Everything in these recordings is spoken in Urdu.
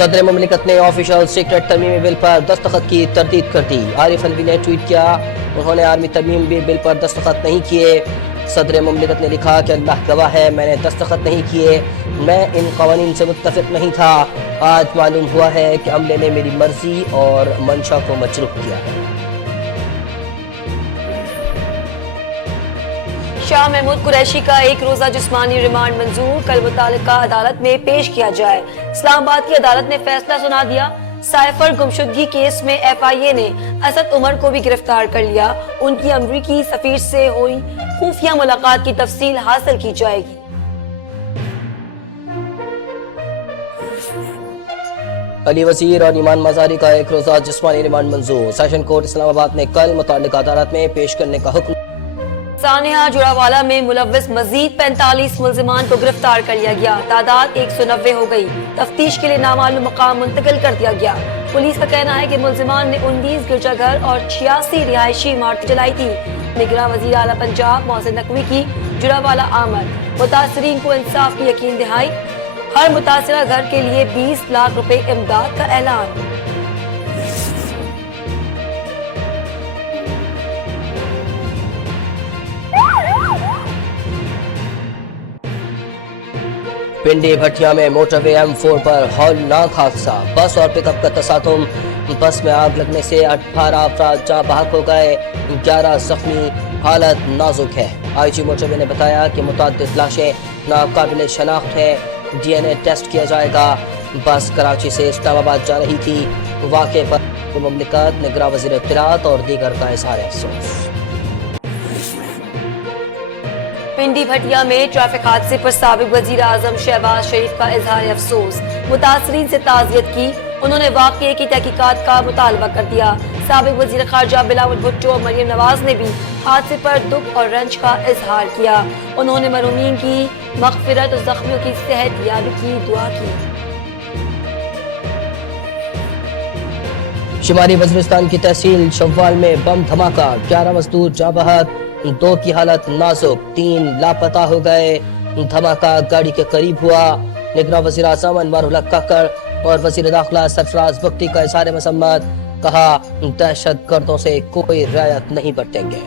صدر مملکت نے آفیشل سیکرٹ ترمیمی بل پر دستخط کی تردید کر دی۔ عارف الوی نے ٹویٹ کیا، انہوں نے آرمی ترمیمی بل پر دستخط نہیں کیے۔ صدر مملکت نے لکھا کہ اللہ گواہ ہے، میں نے دستخط نہیں کیے، میں ان قوانین سے متفق نہیں تھا۔ آج معلوم ہوا ہے کہ عملے نے میری مرضی اور منشا کو مجروح کیا ہے۔ شاہ محمود قریشی کا ایک روزہ جسمانی ریمانڈ منظور، کل متعلقہ عدالت میں پیش کیا جائے۔ اسلام آباد کی عدالت نے فیصلہ سنا دیا۔ سائفر گمشدگی کیس میں ایف آئی اے نے اسد عمر کو بھی گرفتار کر لیا۔ ان کی امریکی سفیر سے ہوئی خفیہ ملاقات کی تفصیل حاصل کی جائے گی۔ علی وزیر اور ایمان مزاری کا ایک روزہ جسمانی ریمانڈ منظور، سیشن کورٹ اسلام آباد نے کل متعلقہ عدالت میں پیش کرنے کا حکم۔ سانحہ جوڑاوالا میں ملوث مزید 45 ملزمان کو گرفتار کر لیا گیا، تعداد 190 ہو گئی۔ تفتیش کے لیے نامعلوم مقام منتقل کر دیا گیا۔ پولیس کا کہنا ہے کہ ملزمان نے 19 گرجا گھر اور 86 رہائشی عمارتیں جلائی تھی۔ نگراں وزیر اعلیٰ پنجاب محسن نقوی کی جوڑاوالا آمد، متاثرین کو انصاف کی یقین دہائی، ہر متاثرہ گھر کے لیے 20 لاکھ روپے امداد کا اعلان۔ پنڈی بھٹیا میں موٹر وے M4 پر ہولناک حادثہ، بس اور پک اپ کا تصادم۔ بس میں آگ لگنے سے 18 افراد جاں بحق ہو گئے، 11 زخمی، حالت نازک ہے۔ آئی جی موٹر وے نے بتایا کہ متعدد لاشیں ناقابل شناخت ہیں، ڈی این اے ٹیسٹ کیا جائے گا۔ بس کراچی سے اسلام آباد جا رہی تھی۔ واقعے پر مملکت، نگراں وزیر اطلاعات اور دیگر کا اظہار افسوس۔ پنڈی بھٹیا میں ٹریفک حادثے پر سابق وزیر اعظم شہباز شریف کا اظہار افسوس، متاثرین سے تعزیت کی۔ انہوں نے واقعے کی تحقیقات کا مطالبہ کر دیا۔ سابق وزیر خارجہ بلاول بھٹو اور مریم نواز نے بھی حادثے پر دکھ اور رنج کا اظہار کیا۔ انہوں نے مرحومین کی مغفرت اور زخمیوں کی صحت یابی کی دعا کی۔ شمالی وزیرستان کی تحصیل شوال میں بم دھماکہ، 11 مزدور جاں بحق، 2 کی حالت نازک، 3 لاپتہ ہو گئے۔ دھماکہ گاڑی کے قریب ہوا۔ نگراں وزیر اعظم انوار الحق ککڑ اور وزیر داخلہ سرفراز بگٹی کا اظہار مذمت، کہا دہشت گردوں سے کوئی رعایت نہیں برتیں گے۔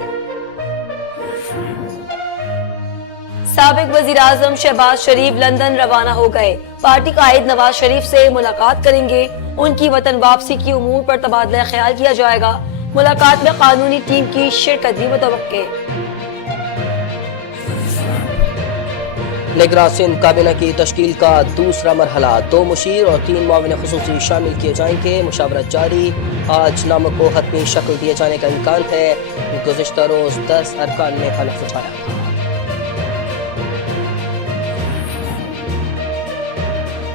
سابق وزیر اعظم شہباز شریف لندن روانہ ہو گئے۔ پارٹی قائد نواز شریف سے ملاقات کریں گے۔ ان کی وطن واپسی کی امور پر تبادلہ خیال کیا جائے گا۔ ملاقات میں قانونی ٹیم کی شرکت بھی متوقع۔ نگراں سندھ کابینہ کی تشکیل کا دوسرا مرحلہ، 2 مشیر اور 3 معاون خصوصی شامل کیے جائیں گے۔ مشاورت جاری، آج ناموں کو حتمی شکل دیے جانے کا امکان ہے۔ گزشتہ روز 10 ارکان نے حلف اٹھایا۔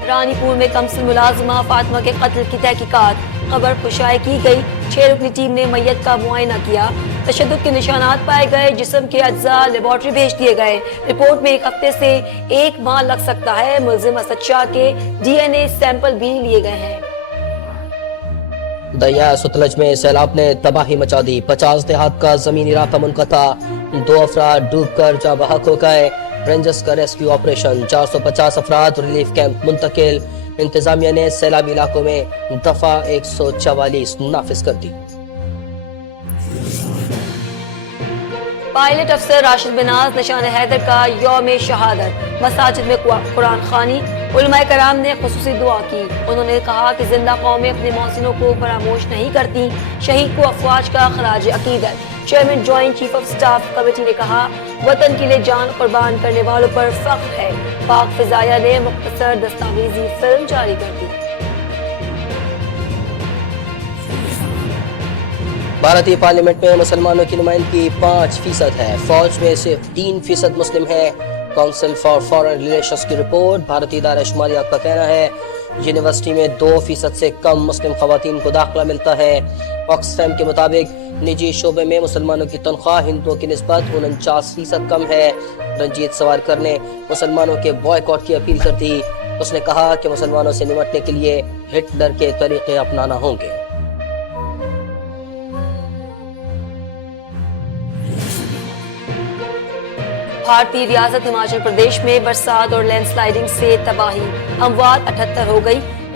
رانی پور میں کمسن ملازمہ فاطمہ کے قتل کی تحقیقات، خبر پشائے کی گئی۔ 6 رکنی ٹیم نے میت کا معائنہ کیا، تشدد کے نشانات پائے گئے، جسم کے اجزاء لیبارٹری بھیج دیے گئے۔ رپورٹ میں 1 ہفتے سے 1 ماہ لگ سکتا ہے۔ ملزم اسد شاہ کے ڈی این اے سیمپل بھی لیے گئے ہیں۔ دریا ستلج میں سیلاب نے تباہی مچا دی، 50 دیہات کا زمینی رابطہ منقطع، 2 افراد ڈوب کر جاں بحق ہو گئے۔ رینجرز کا ریسکیو آپریشن، 450 افراد ریلیف کیمپ منتقل۔ انتظامیہ نے سیلابی علاقوں میں دفعہ 144 نافذ کر دی۔ پائلٹ افسر راشد بناز نشان حیدر کا یوم شہادت، مساجد میں قرآن خوانی، علماء کرام نے خصوصی دعا کی۔ انہوں نے کہا کہ زندہ قومیں اپنے محسنوں کو فراموش نہیں کرتی۔ شہید کو افواج کا خراج عقیدت۔ Chairman joint chief of staff committee نے کہا وطن کے لیے جان قربان کرنے والوں پر فخر ہے۔ پاک فضائیہ نے مختصر دستاویزی فلم جاری کر دی۔ بھارتی پارلیمنٹ میں مسلمانوں کی نمائندگی 5% ہے، فوج میں صرف 3% مسلم ہیں۔ کونسل فار فارن ریلیشنز کی رپورٹ، بھارتی ادارہ شماریات کا کہنا ہے یونیورسٹی میں 2% سے کم مسلم خواتین کو داخلہ ملتا ہے۔ آکسفیم کے مطابق نجی شعبے میں مسلمانوں کی تنخواہ ہندوؤں کی نسبت 49% کم ہے۔ رنجیت سوارکر نے مسلمانوں کے بوائیکاٹ کی اپیل کر دی۔ اس نے کہا کہ مسلمانوں سے نمٹنے کے لیے ہٹلر کے طریقے اپنانا ہوں گے۔ بھارتی ریاست ہماچل پردیش میں برسات اور لینڈ سلائیڈنگ سے تباہی، اموات 78 ہو گئی۔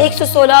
116